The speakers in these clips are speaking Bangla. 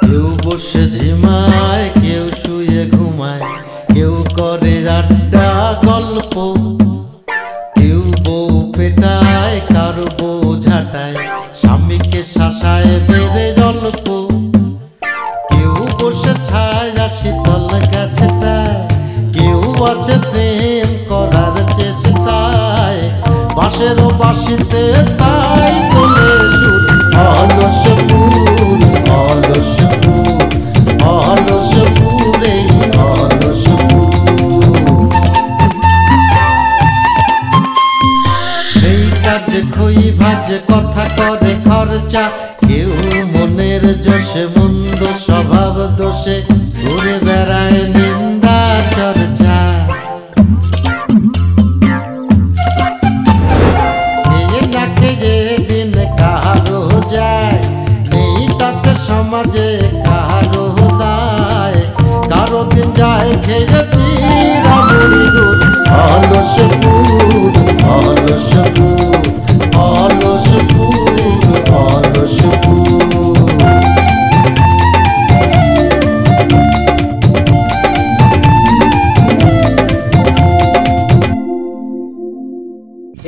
কেউ বসে ঝিমায়, কেউ শুয়ে ঘুমায়, কেউ করে আড্ডা গল্প, কেউ বউ পেটায়, কারো বউ ঝাঁটায়, স্বামীকে শাসায় বেড়ে গল্প, কেউ বসে ছায় শীতল গাছটায়, কেউ আছে প্রেম করার চেষ্টায়, বাঁশেরও বাঁশিতে তাই তোলে সুর, অলস ফুল অলস ফুল অলস ফুল এই অলস ফুল। সেই কাজে খই ভাজে কথা করে খরচা, কেউ মনের জোশে মন্দ স্বভাব দোষে ঘুরে বেড়ায় নিন্দা চর্চা, দিন কারো যায় নেই তাতে সমাজে কারো দায়, কারো দিন যায় খেয়েছি রামুড়ি গুড়, অলস ফুল অলস ফুল অলস ফুল অলস ফুল।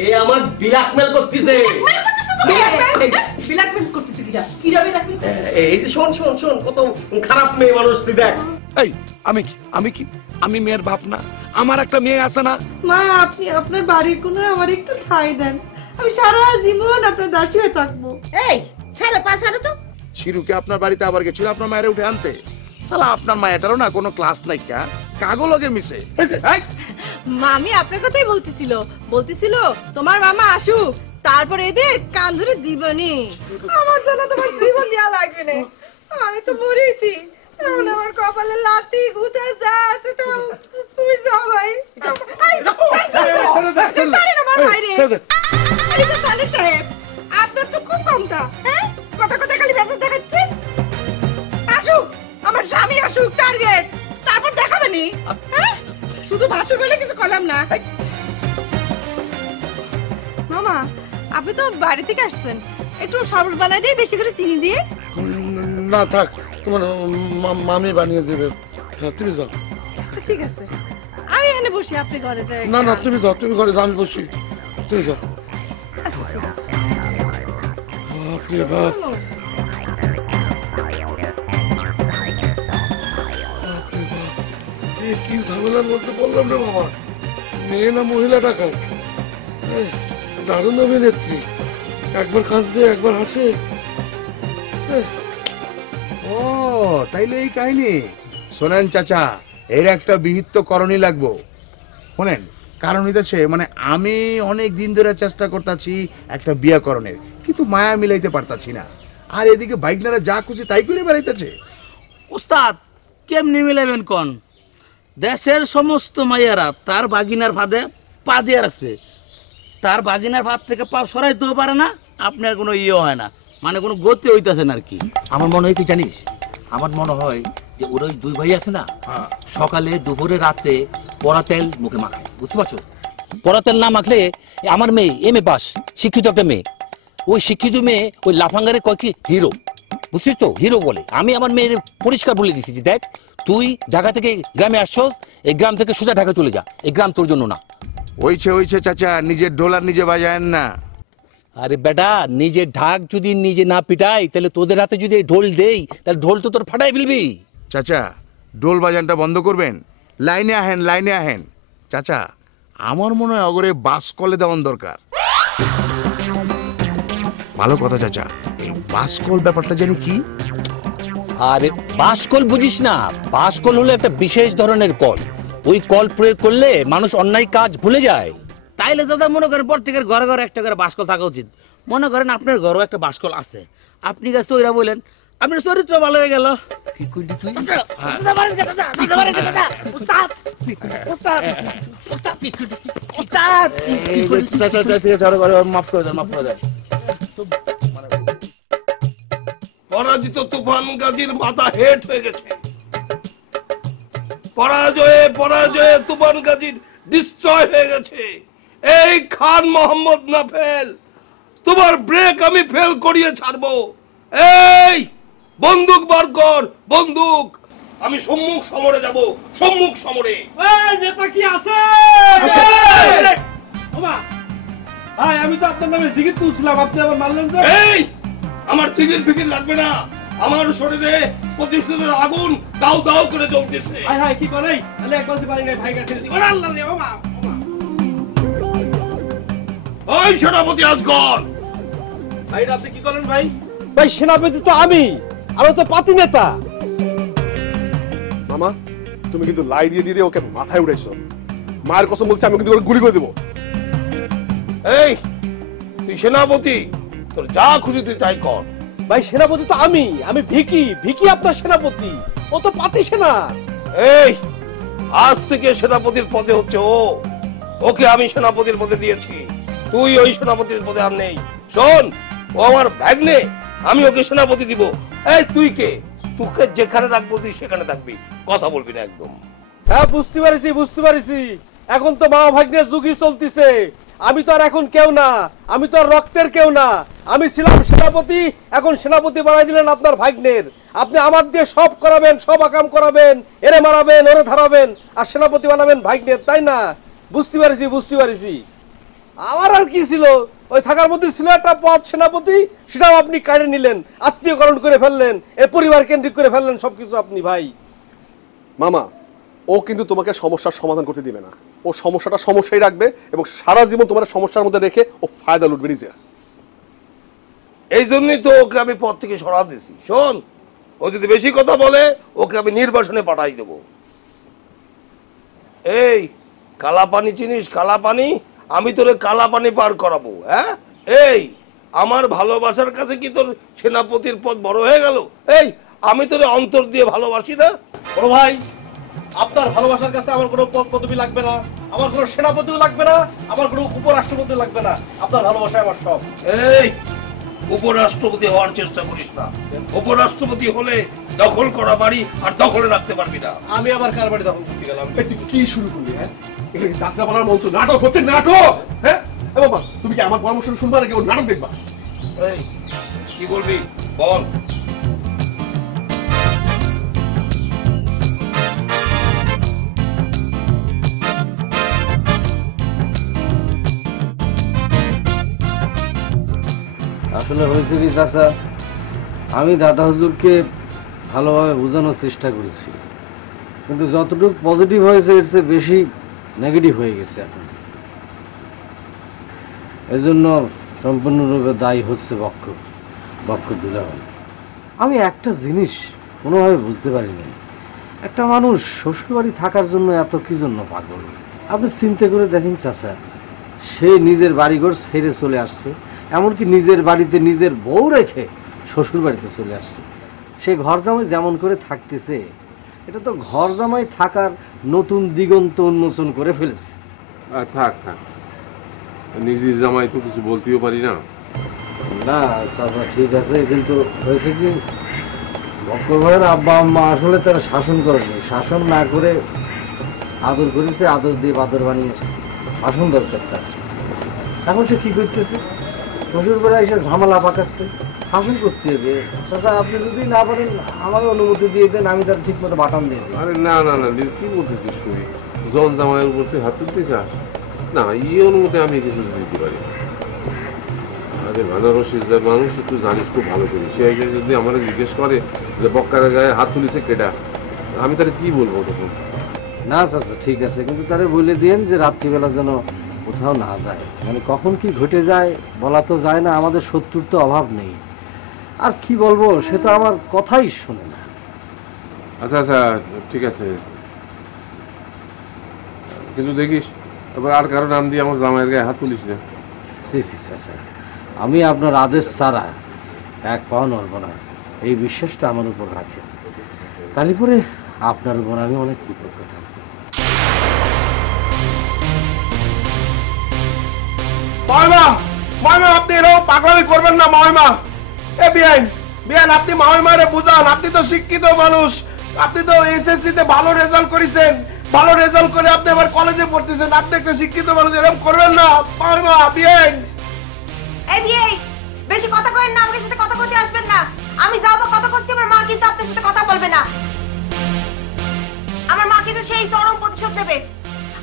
এ আমার ব্ল্যাকমেল করতেছে। এই যে শোন শোন শোন, কত খারাপ মেয়ে মানুষ তুই দেখ। এই আমি কি আমি মেয়ের বাপ না? আমার একটা মেয়ে আছে না? মা আপনি আপনার বাড়ির কোণে আমার একটু ঠাঁই দেন, আমি সারা জীবন আপনার দাসী হয়ে থাকবো। এই সারা পাসারে তো শিরুকে আপনার বাড়িতে আবার গেছিল আপনার মায়ের উঠে আনতে। সালা আপনার মায়েরও না কোনো ক্লাস নাই, কা কাগলকে মিশে। মামি আপনার কথাই বলতেছিল তোমার মামা আসুক তারপর এদের কান ধরে দিবনি, আমার জন্য তোমার জীবন দেওয়া লাগবে না, আমি তো মরেছি, এখন আমার কপালে লাথি গুঁতে যাচ্ছে, তো তুমি যাও ভাই। সাহেব আপনার তো খুব কমতা, হ্যাঁ কথা কথা খালি মেসেজ দেখাচ্ছেন। আসুক আমার স্বামী আসুক টার্গেট, তারপর দেখাবেনি, হ্যাঁ শুধু ভাষণ বলে কিছু করলাম না। মামা আপনি তো বাড়ি থেকে আসছেন, একটু শরবত বানাই দিয়ে বেশি করে চিনি দিয়ে। না থাক, তোমার মামি বানিয়ে দেবে। তুমি যাও। আচ্ছা ঠিক আছে, আমি এখানে বসি, আপনি ঘরে যাই। না না তুমি যাও, তুমি ঘরে যাও, আমি বসি, তুমি যাও। আচ্ছা ঠিক আছে। বাপরে বাপ, কি ঝামেলার মধ্যে বললাম রে বাবা। মেয়ে না মহিলাটা খাচ্ছে, দারুণ অভিনেত্রী, একবার কাঁদছে একবার হাসে। ও তাইলে এই কাহিনী। শোনেন চাচা, এর একটা বিহিত করণী লাগবো। শোনেন কারণ হইতেছে মানে আমি অনেক দিন ধরে চেষ্টা করতেছি একটা বিয়া করণের, কিন্তু মায়া মিলাইতে পারতাছি না, আর এদিকে বাইকনারা যা খুশি তাই করে বেড়াইতেছে। উস্তাদ কেমনি মিলাবেন কোন? দেশের সমস্ত মাইয়ারা তার বাগিনার ফাঁদে পা দিয়ে রাখছে, তার বাগিনার ফাঁদ থেকে পা সরাইতেও পারে না, আপনার কোনো ইয়ে হয় না, মানে কোনো গতি হইতেছে না আর কি। আমার মনে হয় কি জানিস, আমার মনে হয় যে ওর ওই দুই ভাই আছে না, সকালে দুপুরে রাত্রে পড়া তেল মুখে মাখায়, বুঝতে পারছো? পড়া তেল না মাখলে আমার মেয়ে এমএ পাস, শিক্ষিত একটা মেয়ে, ওই শিক্ষিত মেয়ে ওই লাফাঙ্গারে কয়েকটি হিরো, বুঝছিস তো, হিরো বলে। আমি আমার মেয়ের পরিষ্কার বলে দিচ্ছি, দেখ তুই ঢাকা থেকে গ্রামে আসছো, এই গ্রাম থেকে সোজা ঢাকা চলে যা, এই গ্রাম তোর জন্য না। ওইছে চাচা, নিজের ঢোল আর নিজে বাজায়েন না। আরে বেটা, নিজের ঢাক যদি নিজে না পিটাই, তাহলে তোদের হাতে যদি ঢোল দেই, তাহলে ঢোল তো তোর ফাটাই ফেলবি। চাচা ঢোল বাজানটা বন্ধ করবেন, লাইনে আহেন লাইনে আহেন। চাচা আমার মনে হয় অগরে বাস কলে দেওয়ান দরকার। ভালো কথা চাচা, এই বাস কল ব্যাপারটা জানি কি? আরে বাসকল বুঝিস না, বাসকল হলো একটা বিশেষ ধরনের কল, ওই কল প্রয়োগ করলে মানুষ অন্যায় কাজ ভুলে যায়। তাইলে দাদা মনে করেন প্রত্যেকের ঘরে ঘরে একটা করে বাসকল থাকা উচিত। মনে করেন আপনার ঘরেও একটা বাসকল আছে, আপনি কাছে ওইরা বলেন, আপনার চরিত্র ভালো হয়ে গেল। কি করলি তুই? মাফ করে দেন, মাফ করে দেন। পরাজিত তুফান গাজীর মাথা হেট হয়ে গেছে। পরাজয়ে পরাজয়ে তুফান গাজীর ডিস্ট্রয় হয়ে গেছে। এই খান মোহাম্মদ নাফেল, তোমার ব্রেক আমি ফেল করিয়ে ছাড়বো। এই বন্দুক বার কর, বন্দুক। আমি সম্মুখ সমরে যাব, সম্মুখ সমরে। নেতা কি আছে? ভাই আমি তো আপনার নামে জিগির তুলছিলাম, আপনি আবার মারলেন যে। এই আমার জিগির ফিকির লাগবে না, আমার শরীরে প্রতিশোধের আগুন দাউ দাউ করে জ্বলতেছে। হাই হাই কি করে? তাহলে এক বলতে পারি না, ভাই কাটে দিই। ওরে আল্লাহ রে বাবা। ওই সেনাপতি আজগর, ভাই আপনি কি করেন ভাই? ভাই সেনাপতি তো আমি, আর ও তো পাতি নেতা। মামা তুমি কিন্তু লাই দিয়ে দিয়ে ওকে মাথায় উঠাইছো। মায়ের কসম বলছি আমি কিন্তু ওকে গুলি করে দেবো। এই তুই সেনাপতি, তোর যা খুশি তুই তাই কর। ভাই সেনাপতি তো আমি ভিকি, ভিকি আপনার সেনাপতি, ও তো পাতি সেনা। এই আজ থেকে সেনাপতির পদে হচ্ছে ও, ওকে আমি সেনাপতির পদে দিয়েছি, তুই ওই সেনাপতির পদে আর নেই। শোন, ও আমার ভাগ্নে, আমি ওকে সেনাপতি দিব। এই তুই কে? তোকে যেখানে রাখবো তুই সেখানে থাকবি, কথা বলবি না একদম। হ্যাঁ বুঝতে পারিছি। এখন তো মা ভাগ্নের যুগই চলতিছে। আমি তো আর এখন কেউ না, আমি তো আর রক্তের কেউ না। আমি ছিলাম সেনাপতি, এখন সেনাপতি বানাই দিলেন আপনার ভাগ্নের। আপনি আমার দিয়ে সব করাবেন, সব আকাম করাবেন, এরে মারাবেন, ওরে ধরাবেন, আর সেনাপতি বানাবেন ভাগ্নের, তাই না? বুঝতে পারিছি। আমার আর কি ছিল, ওই থাকার মধ্যে ছিল একটা পদ সেনাপতি, সেটাও আপনি কাটে নিলেন, আত্মীয়করণ করে ফেললেন, এ পরিবার কেন্দ্রিক করে ফেললেন সবকিছু আপনি। ভাই মামা ও কিন্তু তোমাকে সমস্যার সমাধান করতে দিবে না, ও সমস্যাটা সমস্যাই রাখবে এবং সারা জীবন তোমার সমস্যার মধ্যে রেখে ও ফায়দা লুটবে নিজে। এই জন্যই তো ওকে আমি পদ থেকে সরা দিছি। শোন, ও যদি বেশি কথা বলে ওকে আমি নির্বাসনে পাঠাই দেব। এই কালাপানি চিনিস? কালাপানি, আমি তোরে কালাপানি পার করাবো। হ্যাঁ, এই আমার ভালোবাসার কাছে কি তোর সেনাপতির পদ বড় হয়ে গেল? এই আমি তোরে অন্তর দিয়ে ভালোবাসি না। বড় ভাই, আপনার ভালোবাসার কাছে আমার কোনো পদ পদবি লাগবে না, আমার কোনো সেনাপতিও লাগবে না, আমার কোনো উপরাষ্ট্রপতিও লাগবে না। আপনার ভালোবাসায় আমার সব। এই উপরাষ্ট্রপতি হওয়ার চেষ্টা করিস না। উপরাষ্ট্রপতি হলে দখল করা বাড়ি আর দখলে রাখতে পারবি না। আমি আবার কার বাড়ি দখল করতে গেলাম? কি শুরু করলি? হ্যাঁ, এখানে কি যাত্রা পালার মঞ্চ? নাটক হচ্ছে, নাটক। হ্যাঁ বাবা, তুমি কি আমার পরামর্শ শুনবা নাকি ওর নাটক দেখবা? এই কি বলবি বল। আসলে হয়েছে কি চাচা, আমি দাদা হুজুরকে ভালোভাবে বোঝানোর চেষ্টা করেছি, কিন্তু যতটুকু পজিটিভ হয়েছে এর চেয়ে বেশি নেগেটিভ হয়ে গেছে এখন। এর জন্য সম্পূর্ণরূপে দায়ী হচ্ছে বক্ষ দুলাভাই। আমি একটা জিনিস কোনোভাবে বুঝতে পারিনি, একটা মানুষ শ্বশুরবাড়ি থাকার জন্য এত কি জন্য পাগল? আপনি চিন্তা করে দেখেন চাচা, সে নিজের বাড়িঘর ছেড়ে চলে আসছে, এমনকি নিজের বাড়িতে নিজের বউ রেখে শ্বশুর বাড়িতে চলে আসছে। সে ঘর জামাই যেমন করে থাকতেছে, এটা তো ঘর জামাই থাকার নতুন দিগন্ত উন্মোচন করে ফেলেছে। থাক, নিজের জামাই তো কিছু বলতেও পারি না। না চাচা ঠিক আছে, কিন্তু হয়েছে কি, বক্কর ভাইয়ের আব্বা আম্মা আসলে তারা শাসন করেনি, শাসন না করে আদর করেছে, আদর দিয়ে বাদর বানিয়েছে। শাসন দরকার তার। এখন সে কি করতেছে, শ্বশুর বাড়ি এসে ঝামেলা পাকাচ্ছে, শাসন করতে হবে। চাচা আপনি যদি না পারেন আমার অনুমতি দিয়ে দেন, আমি তার ঠিক মতো বাটান দিয়ে দিই। আরে না, কি বলতেছিস তুই? জন জামাইয়ের উপর তুই হাত তুলতে চাস? না, এই অনুমতি আমি কিছু দিতে পারি। আরে বেনারসির যে মানুষ তুই জানিস খুব ভালো করি, সে যদি আমার জিজ্ঞেস করে যে বক্কারের গায়ে হাত তুলেছে কেটা, আমি তাহলে কি বলবো তখন? না চাচা ঠিক আছে, কিন্তু তারা বলে দিন যে রাত্রিবেলা যেন কোথাও না যায়, মানে কখন কি ঘটে যায় বলা তো যায় না। আমাদের শত্রুর তো অভাব নেই, আর কি বলবো, সে তো আমার কথাই শোনে না। আচ্ছা ঠিক আছে, কিন্তু দেখিস এবার আর কারো নাম দিয়ে আমার জামাইয়ের গায়ে হাত তুলিস না। সি চাচা, আমি আপনার আদেশ ছাড়া এক পাও নড়ব না, এই বিশ্বাসটা আমার উপর রাখে, তাহলে পরে আপনার উপর আমি অনেক কৃতজ্ঞ থাকবো। আপনি এরকম পাগলামি করবেন না। বিয়ান আপনি মামিমারে বুঝান, আপনি তো শিক্ষিত মানুষ, আপনি তো এসএসসি তে ভালো রেজাল্ট করেছেন, ভালো রেজাল্ট করে আপনি আবার কলেজে পড়তেছেন, আপনি একটা শিক্ষিত মানুষ, এরকম করবেন না। মামা বিয়েন এই বিয়ে বেশি কথা করেন না, আমাদের সাথে কথা বলতে আসবেন না। আমি যাও বা কথা করছি, আমার মা কিন্তু আপনার সাথে কথা বলবে না। আমার মা কিন্তু সেই চরম প্রতিশোধ নেবে।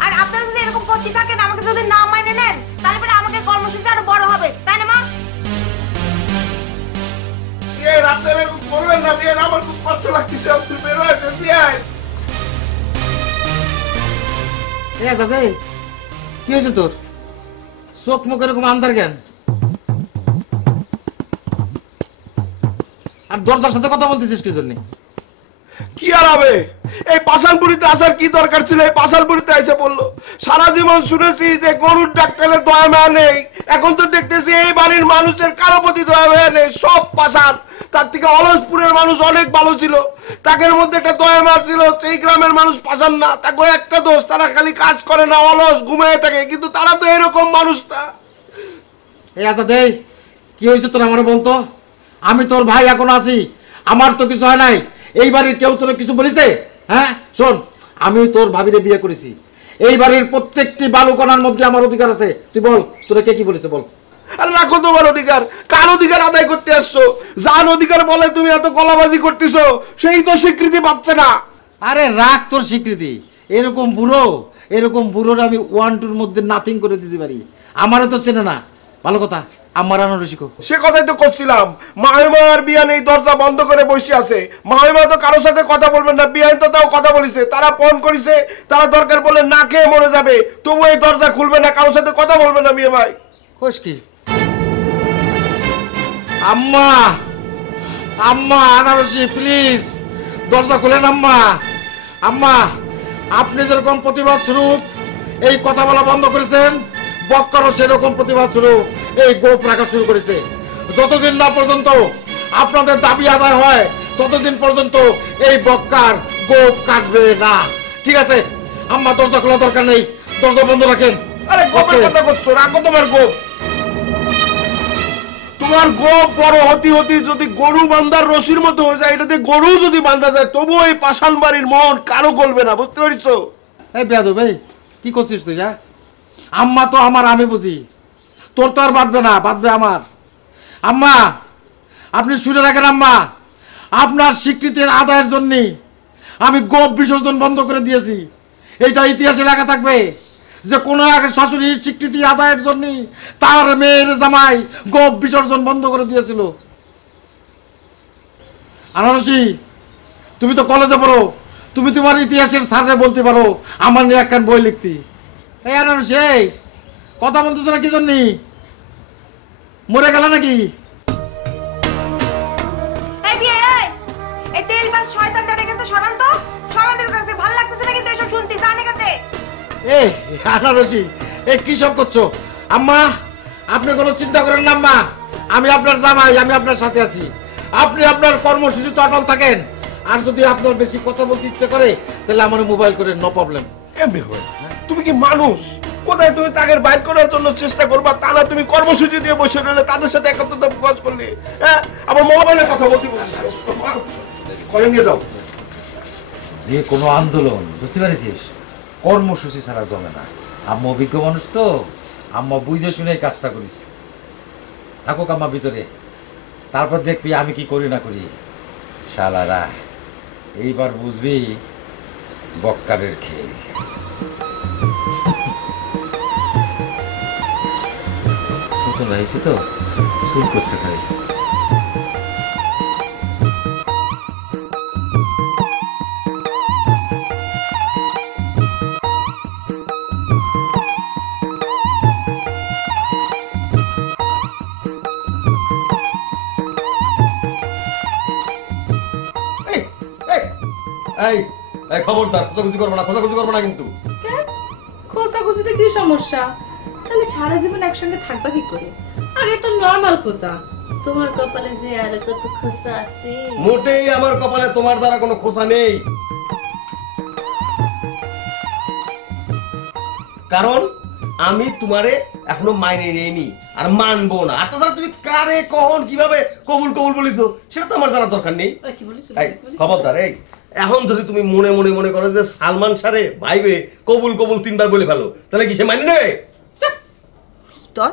আর আপনারা যদি এরকম করতে থাকেন, আমাকে যদি না মানে নেন, তাহলে পরে আমাদের কর্মসূচি আরো বড় হবে, তাই না মা? বিয়েন আপনি এরকম করবেন না। বিয়েন আমার খুব কষ্ট লাগতেছে, আপনি বের হয়ে যান। বিয়েন দাদা কি হয়েছে তোর? চোখ মুখ এরকম আন্ধার কেন? আর দরজার সাথে কথা বলতেছিস কি জন্য? কি আর হবে, এই পাশানপুরিতে আসার কি দরকার ছিল? এই পাশানপুরিতে এসে বললো। সারা জীবন শুনেছি যে গরুর ডাক্তারের দয়া মায়া নেই, এখন তো দেখতেছি এই বাড়ির মানুষের কারো প্রতি দয়া মায়া নেই, সব পাশান। তার থেকে অলসপুরের মানুষ অনেক ভালো ছিল, তাদের মধ্যে একটা দয়া মায়া ছিল। সেই গ্রামের মানুষ পাশান না, তাকে একটা দোষ, তারা খালি কাজ করে না, অলস ঘুমিয়ে থাকে, কিন্তু তারা তো এরকম মানুষ না। এই আচ্ছা দে, কি হয়েছে তোর আমারে বলতো? আমি তোর ভাই এখন আছি, আমার তো কিছু হয় নাই। এই বাড়ির কেউ তোর কিছু বলেছে? হ্যাঁ শোন, আমি তোর ভাবিরে বিয়ে করেছি, এই বাড়ির প্রত্যেকটি বালুকণার মধ্যে আমার অধিকার আছে। তুই বল, তোরা কে কি বলেছে বল। আরে রাখো তোমার অধিকার, কার অধিকার আদায় করতে আসছো? যার অধিকার বলে তুমি এত গলাবাজি করতেছো, সেই তো স্বীকৃতি পাচ্ছে না। আরে রাখ তোর স্বীকৃতি। এরকম বুড়োর আমি 1-2-র মধ্যে নাথিং করে দিতে পারি। আমারও তো চেনে না, ভালো কথা। আমার আনো রসিকো, সে কথাই তো করছিলাম। মাহিমা আর বিয়ান এই দরজা বন্ধ করে বসে আছে। মাহিমা তো কারোর সাথে কথা বলবেন না, বিয়ান তো তাও কথা বলেছে। তারা ফোন করেছে, তারা দরকার বলে না খেয়ে মরে যাবে, তবু এই দরজা খুলবে না, কারোর সাথে কথা বলবে না। বিয়ে ভাই কোষ কি? আম্মা আম্মা আনারসি প্লিজ দরজা খুলেন। আম্মা আম্মা, আপনি যেরকম প্রতিবাদ স্বরূপ এই কথা বলা বন্ধ করেছেন, বক্কারও সেরকম প্রতিবাদ স্বরূপ এই গোপ রাখা শুরু করেছে। যতদিন না পর্যন্ত আপনাদের দাবি আদায় হয়, ততদিন পর্যন্ত এই বক্কার গোপ কাটবে না। ঠিক আছে আম্মা, দরজা খোলা দরকার নেই, দরজা বন্ধ রাখেন। আরে গোপের কথা করছো, রাখো তোমার গোপ। তোমার গোপ বড় হতে হতে যদি গরু বান্ধার রশির মতো হয়ে যায়, এটাতে গরু যদি বান্ধা যায়, তবু এই পাষাণ বাড়ির মন কারো গলবে না, বুঝতে পারছো? এই বেয়াদব, ভাই কি করছিস তুই? হ্যাঁ, আম্মা তো আমার, আমি বুঝি, তোর তো আর বাঁধবে না, বাঁধবে আমার। আম্মা আপনি শুনে রাখেন আম্মা, আপনার স্বীকৃতির আদায়ের জন্য আমি গোপ বিসর্জন বন্ধ করে দিয়েছি। এইটা ইতিহাসে লেখা থাকবে যে কোনো এক শাশুড়ির স্বীকৃতি আদায়ের জন্য তার মেয়ের জামাই গোপ বিসর্জন বন্ধ করে দিয়েছিল। আনারসি, তুমি তো কলেজে পড়ো, তুমি তোমার ইতিহাসের স্যারে বলতে পারো আমার নিয়ে একখান বই লিখতি। এই আনারসি, এই কথা বলতেছো না কি জন্য? মরে গেল নাকি? এই বিয়ে এই তেল বাস শয়তানটা রেখে তো সরান তো, সরান দেখতে ভালো লাগতেছে না কিন্তু এসব শুনতে জানে কাতে। এই আনারসি, এই কি সব করছো? আম্মা আপনি কোনো চিন্তা করেন না আম্মা, আমি আপনার জামাই, আমি আপনার সাথে আছি। আপনি আপনার কর্মসূচিতে অটল থাকেন, আর যদি আপনার বেশি কথা বলতে ইচ্ছে করে তাহলে আমার মোবাইল করেন, নো প্রবলেম। তুমি কি মানুষ? কোথায় তুমি তাদের বাইর করার জন্য চেষ্টা করবা, তা না তুমি কর্মসূচি দিয়ে বসে রইলে, তাদের সাথে একাত্মতা প্রকাশ করলে। হ্যাঁ, আবার মোবাইলে কথা বলতে করে নিয়ে যাও। যে কোনো আন্দোলন, বুঝতে পারছিস, কর্মসূচি ছাড়া জমে না। আম্মা অভিজ্ঞ মানুষ তো, আম্মা বুঝে শুনে এই কাজটা করিস। থাকুক আম্মা ভিতরে, তারপর দেখবি আমি কি করি না করি। শালারা এইবার বুঝবি বক্কারের খেয়ে। নতুন হয়েছে তো, চুল করছে খালি। এই খবরদার, খোঁজাখুঁজি করবো না, খোঁজাখুঁজি করবো না কিন্তু। খোঁজাখুঁজিতে কি সমস্যা? তাহলে সারা জীবন একসঙ্গে থাকবা কি করে? আর এ তো নরমাল খোঁজা। তোমার কপালে যে আর কত খোসা আছে। মোটেই আমার কপালে তোমার দ্বারা কোনো খোসা নেই, কারণ আমি তোমারে এখনো মাইনে নিইনি আর মানবো না। আর তাছাড়া তুমি কারে কখন কিভাবে কবুল কবুল বলিছো সেটা তো আমার জানা দরকার নেই। খবরদার, এই এখন যদি তুমি মনে মনে মনে করো যে সালমান শাহরে ভাইবে কবুল কবুল 3 বার বলে ফেলো, তাহলে কি সে মানি নেবে? তোর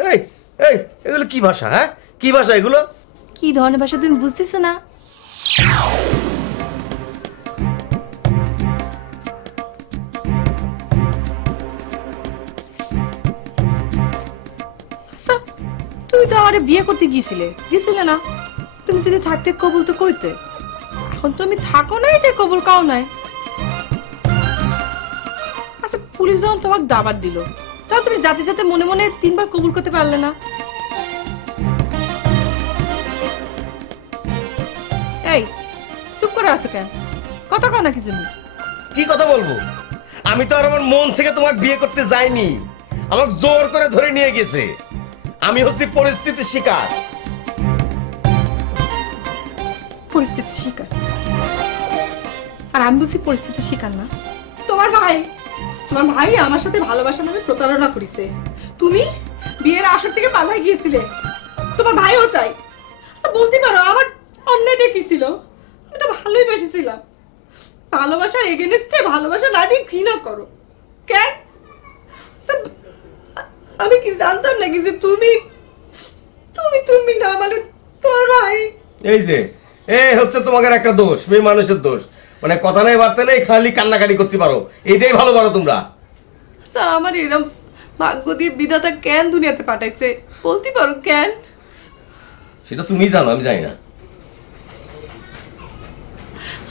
এই এই এগুলো কি ভাষা? হ্যাঁ, কি ভাষা এগুলো? কি ধরনের ভাষা তুমি বুঝতেছো না? তুমি তো আমারে বিয়ে করতে গিয়েছিলে না? তুমি যদি থাকতে কবুল তো কইতে। এখন তুমি থাকো নাই, তাই কবুল কাও নাই। আচ্ছা, পুলিশ যখন তোমাকে দাবার দিল, তখন তুমি যাতে যাতে মনে মনে 3 বার কবুল করতে পারলে না? এই চুপ করে আছো কেন? কথা কও না কিছু? কি কথা বলবো? আমি তো আর আমার মন থেকে তোমাকে বিয়ে করতে যাইনি, আমাকে জোর করে ধরে নিয়ে গেছে। আমি হচ্ছি পরিস্থিতির শিকার। পরিস্থিতির শিকার? আর আমি বুঝি পরিস্থিতির শিকার না? তোমার ভাই আমার সাথে ভালোবাসা নামে প্রতারণা করেছে। তুমি বিয়ের আসর থেকে পালাই গিয়েছিলে, তোমার ভাইও তাই। আচ্ছা বলতে পারো আমার অন্যায়টা কি ছিল? আমি তো ভালোই বেসেছিলাম। ভালোবাসার এগেনস্টে ভালোবাসা না দিয়ে ঘৃণা করো কেন? আমি কি জানতাম নাকি যে তুমি তুমি তুমি না মানে তোমার ভাই? এই যে এই হচ্ছে তোমাদের একটা দোষ, মেয়ে মানুষের দোষ। মানে কথা নাই বার্তা নেই, খালি কান্নাকাটি করতে পারো, এটাই ভালো পারো তোমরা। আচ্ছা আমার এরকম ভাগ্য দিয়ে বিধাতা কেন দুনিয়াতে পাঠাইছে বলতে পারো কেন? সেটা তুমি জানো, আমি জানি না।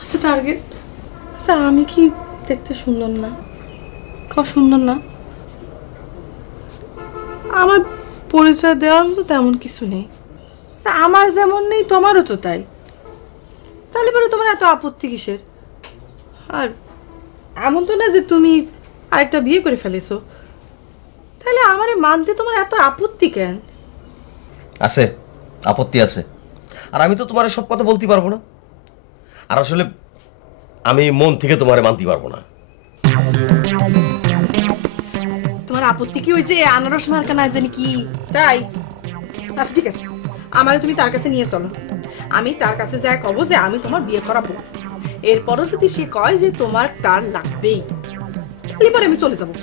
আচ্ছা টার্গেট, আচ্ছা আমি কি দেখতে সুন্দর না? সুন্দর না? আমার পরিচয় দেওয়ার মতো তেমন কিছু নেই। আমার যেমন নেই তোমারও তো তাই। তাহলে পরে তোমার এত আপত্তি কিসের? আর এমন তো না যে তুমি আরেকটা বিয়ে করে ফেলেছো, তাহলে আমারে মানতে তোমার এত আপত্তি কেন? আছে, আপত্তি আছে। আর আমি তো তোমার সব কথা বলতে পারবো না। আর আসলে আমি মন থেকে তোমারে মানতে পারবো না। তোমার আপত্তি কি হয়েছে? আনারস মার্কা না জানি কি তাই? আচ্ছা ঠিক আছে, আমারে তুমি তার কাছে নিয়ে চলো। আমি তার কাছে যাই কব যে আমি তোমার বিয়ে করাবো। এরপরও যদি সে কয় যে তোমার তার লাগবেই, তাহলে পরে আমি চলে যাবো।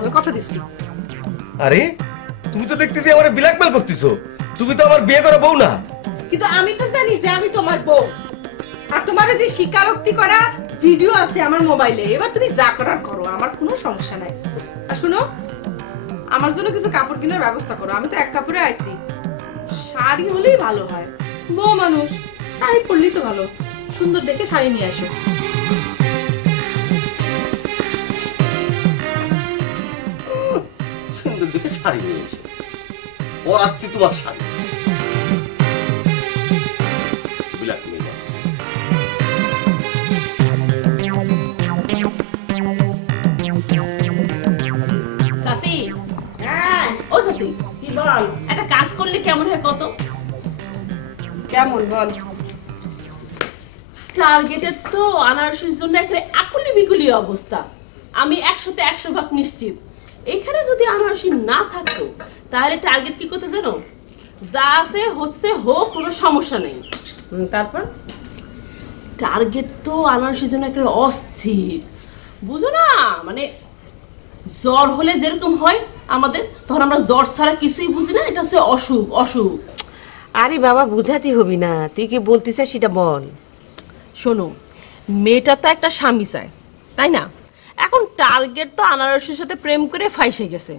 আমি কথা দিচ্ছি। আরে তুমি তো দেখতেছি আমার ব্ল্যাকমেল করতেছো। তুমি তো আমার বিয়ে করা বউ না। কিন্তু আমি তো জানি যে আমি তোমার বউ। আর তোমার যে স্বীকারোক্তি করা ভিডিও আছে আমার মোবাইলে। এবার তুমি যা করার করো, আমার কোনো সমস্যা নাই। আর শুনো, আমার জন্য কিছু কাপড় কেনার ব্যবস্থা করো। আমি তো এক কাপড়ে আইছি। শাড়ি হলেই ভালো হয়, বউ মানুষ, শাড়ি পরলেই তো ভালো। সুন্দর দেখে শাড়ি নিয়ে আসো। সুন্দর দেখে শাড়ি নিয়ে এসে পরাচ্ছি তোমার শাড়ি। একটা কাজ করলে কেমন হয় কত? কেমন বল? টার্গেটের তো আনারসের জন্য একটা আকুলি বিকুলি অবস্থা। আমি 100তে 100 ভাগ নিশ্চিত এখানে যদি আনারসি না থাকতো তাহলে টার্গেট কি করতে জানো? যা আছে হচ্ছে হোক, কোনো সমস্যা নেই। তারপর টার্গেট তো আনারসের জন্য একটা অস্থির, বুঝো না? মানে জ্বর হলে যেরকম হয় আমাদের, তখন আমরা জ্বর ছাড়া কিছুই বুঝি না। এটা হচ্ছে অসুখ। আরে বাবা বুঝাতে হবি না, তুই কি বলতে চাস সেটা বল। শোনো, মেয়েটা তো একটা স্বামী চায়, তাই না? এখন টার্গেট তো আনারসের সাথে প্রেম করে ফাইসে গেছে।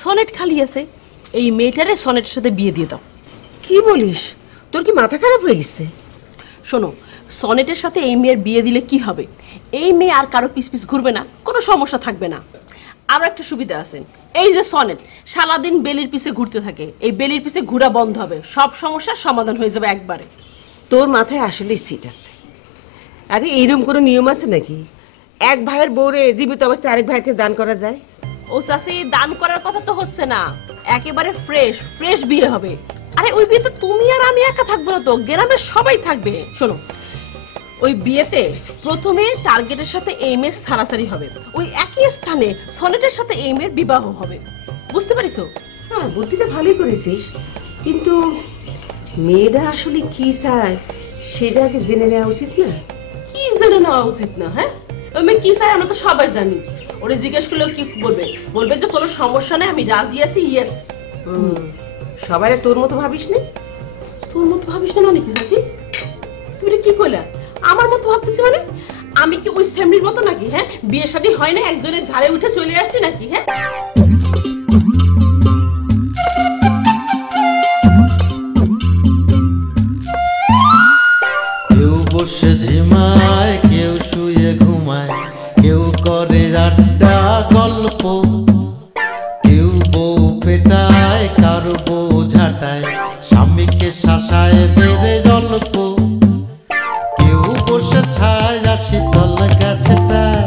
সনেট খালি আছে, এই মেয়েটারে সনেটের সাথে বিয়ে দিয়ে দাও। কি বলিস? তোর কি মাথা খারাপ হয়ে গেছে? শোনো, সনেটের সাথে এই মেয়ের বিয়ে দিলে কি হবে? এই মেয়ে আর কারো পিছ পিছ ঘুরবে না, কোনো সমস্যা থাকবে না। আরো একটা সুবিধা আছে, এই যে সনেট সারাদিন বেলির পিছে ঘুরতে থাকে, এই বেলির পিছে ঘোরা বন্ধ হবে, সব সমস্যার সমাধান হয়ে যাবে একবারে। তোর মাথায় আসলেই সিট আছে। আরে এইরকম কোনো নিয়ম আছে নাকি? এক ভাইয়ের বউরে জীবিত অবস্থায় আরেক ভাইকে দান করা যায়? ও চাষি, দান করার কথা তো হচ্ছে না, একেবারে ফ্রেশ বিয়ে হবে। আরে ওই বিয়েতে তুমি আর আমি একা থাকবো না তো, গ্রামের সবাই থাকবে। শোনো, ওই বিয়েতে প্রথমে টার্গেটের সাথে এইমের সারাসারি হবে, ওই একই স্থানে সনেটের সাথে এইমের বিবাহ হবে। বুঝতে পারিস? হ্যাঁ, বুদ্ধিটা ভালোই করেছিস, কিন্তু মেয়েরা আসলে কি চায় সেটা আগে জেনে নেওয়া উচিত না? কি জেনে নেওয়া উচিত না? হ্যাঁ, ওই মেয়ে কি চাই আমরা তো সবাই জানি। ওরে জিজ্ঞেস করলেও কি বলবে? বলবে যে কোনো সমস্যা নেই, আমি রাজি আছি, ইয়েস। সবাই তোর মতো ভাবিস না? তোর মতো ভাবিস না মানে কি চাচি? তুমি কি কইলা? আমার মতো ভাবতেছি মানে? আমি কি ওই সেমরির মতো নাকি? হ্যাঁ, বিয়ে শাদী হয় না একজনের ঘাড়ে উঠে চলে আসছি নাকি? হ্যাঁ, কেউ বসে ঝিমায়, কেউ শুয়ে ঘুমায়, কেউ করে আড্ডা গল্প, কেউ বউ পেটায়, কারো বউ ঝাঁটায়, স্বামীকে শাসায় বেড়ে গল্প, কেউ বসে ছায় শীতল গাছটায়,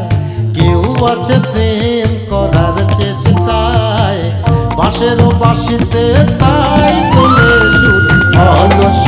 কেউ আছে প্রেম করার চেষ্টায়, বাঁশেরও বাঁশিতে তাই তোলে সুর অলস